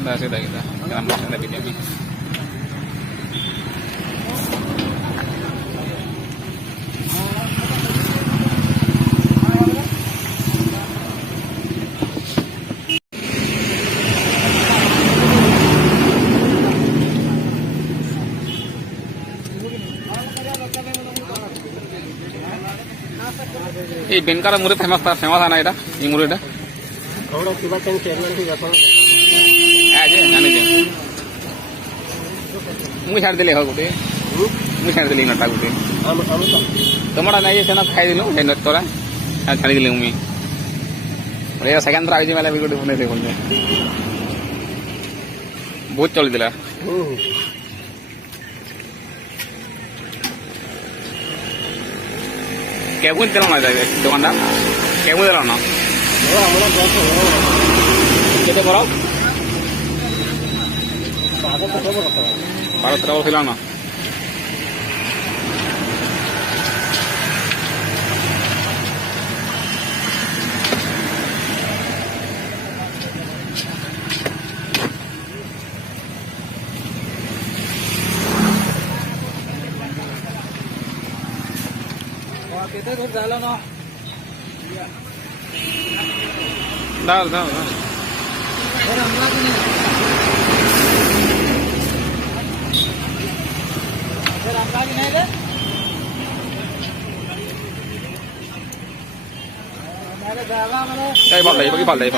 Dah sudah kita. Jangan masuk ada video ni. ये बेनकार मुरे famous था ना इटा ये मुरे इटा थोड़ा सुबह टाइम चेयरमैन की जाता आज जाने दे मुझे छाड़ दिले हो गुटे मुझे छाड़ दिले नटा गुटे तुम्हारा नहीं से ना खाई दिलो है न तोरा छाड़ दिले मुझे अरे सेकंड राइज में भी गुटे होने दे बोलने बहुत चल दिला कैबुन चलाना चाहिए दुकानदार कैबुन चलाना कितने बराव 12 खिलाना कितना दूर डालो ना डाल डाल और हमला तो नहीं फिर हमला की नहीं रे हमारे जागा मैंने ये बात नहीं